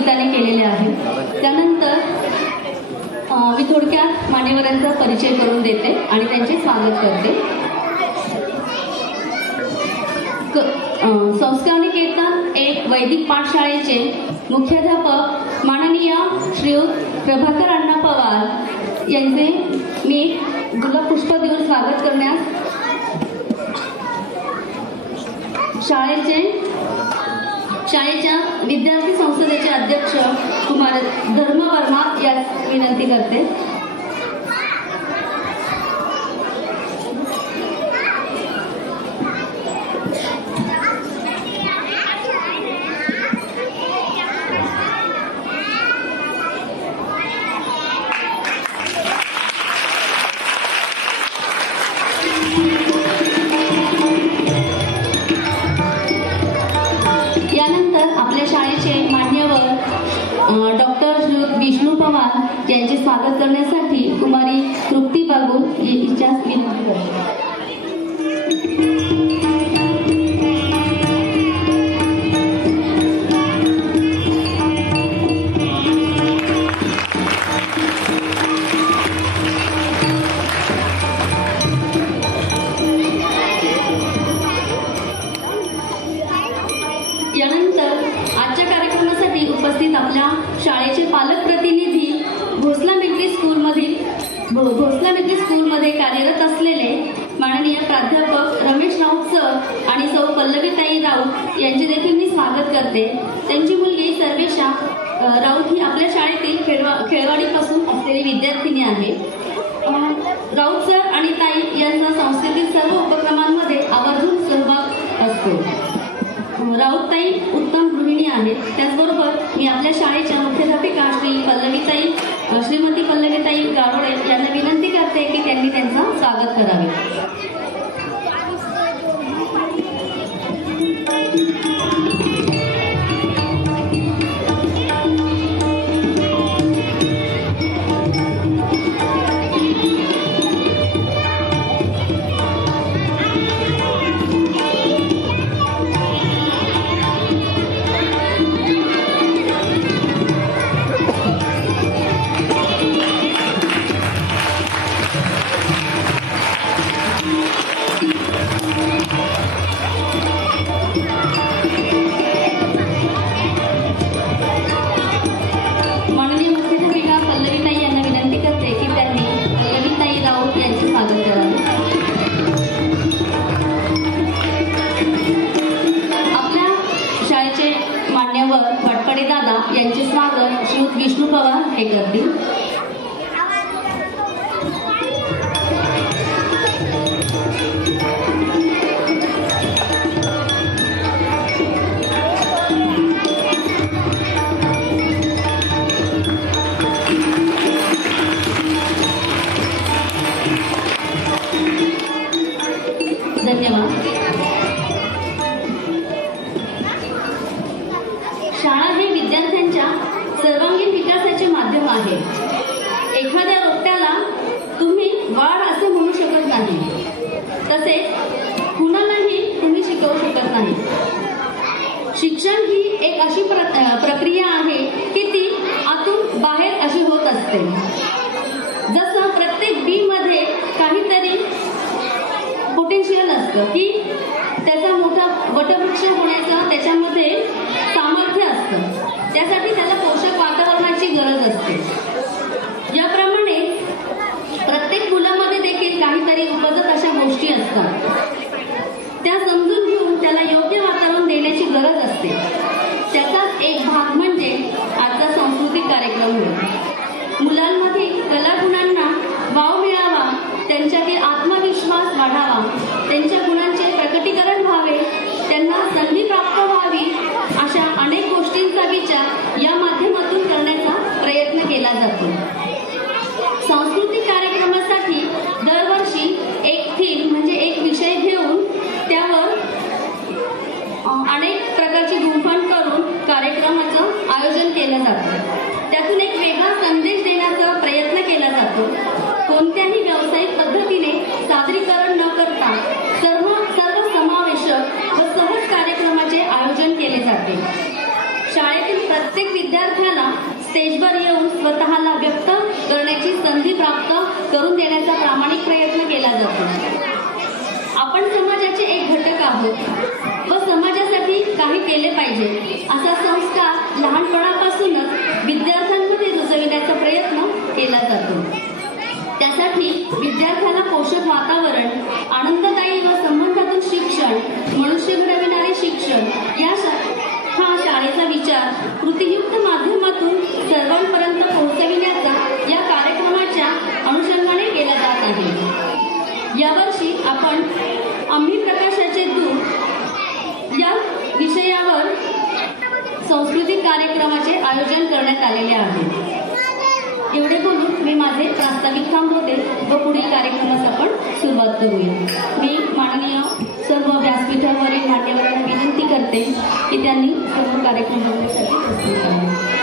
उपस्थितांनी केलेले आहे. त्यानंतर मी थोडक्यात मान्यवरांचा परिचय करून देते आणि त्यांचे स्वागत करते. संस्कार निकेतन एक वैदिक पाठशाळेचे मुख्याध्यापक माननीय श्रीयुत प्रभाकर अण्णा पवार यांचे मी गुलाब पुष्प देऊन स्वागत करण्यास शाळेच्या विद्यार्थी संसदेचे अध्यक्ष कुमार धर्म वर्मा यास विनंती करते. यांचे स्वागत करण्यासाठी कुमारी तृप्ती बागुल यांच्या विनंती करते. यानंतर आजच्या कार्यक्रमासाठी उपस्थित आपल्या शाळेचे पालक प्रतिनिधी भोसला मिल्ट्री स्कूलमध्ये कार्यरत असलेले माननीय प्राध्यापक रमेश राऊत सर आणि सौ पल्लवीताई राऊत यांचे देखील मी स्वागत करते. त्यांची मुलगी सर्वेशा राऊत ही आपल्या शाळेतील खेळवाडीपासून असलेली विद्यार्थिनी आहे. राऊत सर आणि ताई यांचा संस्थेतील सर्व उपक्रमांमध्ये आवर्जून सहभाग असतो. राऊतताई उत्तम गृहिणी आहेत. त्याचबरोबर मी आपल्या शाळेच्या मुख्याध्यापिका श्रीमती पल्लवीताई गारोडे यांना विनंती करते की त्यांनी त्यांचं स्वागत करावे. यांचे स्वागत श्रीयुत विष्णू पवार हे करतील. धन्यवाद. शाळा हे विद्यार्थ्यांच्या सर्वांगीण विकासाचे माध्यम आहे. एखाद्या रोपट्याला तुम्ही वाढ असे म्हणू शकत नाही, तसेच कुणालाही तुम्ही शिकवू शकत नाही. शिक्षण ही एक अशी प्रक्रिया आहे की ती आतून बाहेर अशी होत असते. जसं प्रत्येक बी मध्ये काहीतरी पोटेन्शियल असतं की त्याचा मोठा वटवृक्ष होण्याचं त्याच्यामध्ये सामर्थ्य असतं. त्यासाठी त्याला पोषक वातावरणाची गरज असते. याप्रमाणे प्रत्येक मुलामध्ये देखील काहीतरी उपजत अशा गोष्टी असतात. त्या समजून घेऊन त्याला योग्य वातावरण देण्याची गरज असते. त्याचाच एक भाग म्हणजे आजचा सांस्कृतिक कार्यक्रम होय. मुलांमध्ये कलागुणांना वाव मिळावा, त्यांच्यातील आत्मविश्वास वाढावा, त्यांच्या गुणांचे प्रकटीकरण व्हावे, त्यांना संधी प्राप्त व्हावी, अशा अनेक गोष्टींचा विचार या माध्यमातून करण्याचा प्रयत्न केला जातो. सांस्कृतिक कार्यक्रमासाठी दरवर्षी एक थीम म्हणजे एक विषय घेऊन त्यावर अनेक प्रकारची गुंफण करून कार्यक्रमाचं आयोजन केलं जातं. त्यातून एक वेगळा संदेश देण्याचा प्रयत्न केला जातो. कोणत्याही व्यावसायिक पद्धतीने सादरीकरण न करता सर्व समावेशक व सहज कार्यक्रमाचे आयोजन केले जाते. शाळेतील प्रत्येक विद्यार्थ्याला स्टेजवर येऊन स्वतःला व्यक्त करण्याची संधी प्राप्त करून देण्याचा प्रामाणिक प्रयत्न केला जातो. आपण समाजाचे एक घटक आहोत व समाजासाठी काही केले पाहिजे असा संस्कार लहानपणापासूनच विद्यार्थ्यांमध्ये रुजविण्याचा प्रयत्न केला जातो. त्यासाठी विद्यार्थ्याला पोषक वातावरण, आनंददायी व संबंधातून शिक्षण, मनुष्य घडविणारे शिक्षण हा शाळेचा विचार कृतीयुक्त माध्यमातून सर्वांपर्यंत पोहोचविण्याचा या कार्यक्रमाच्या अनुषंगाने केला जात आहे. यावर्षी आपण आम्ही प्रकाशाचे दूत या विषयावर सांस्कृतिक कार्यक्रमाचे आयोजन करण्यात आलेले आहे. एवढे बोलून मी माझे प्रास्ताविक थांबवते व पुढील कार्यक्रमास आपण सुरुवात करूया. मी माननीय सर्व व्यासपीठावरील मान्यवरांना विनंती करते की त्यांनी सर्व कार्यक्रम बघण्यासाठी उपस्थित राहावे.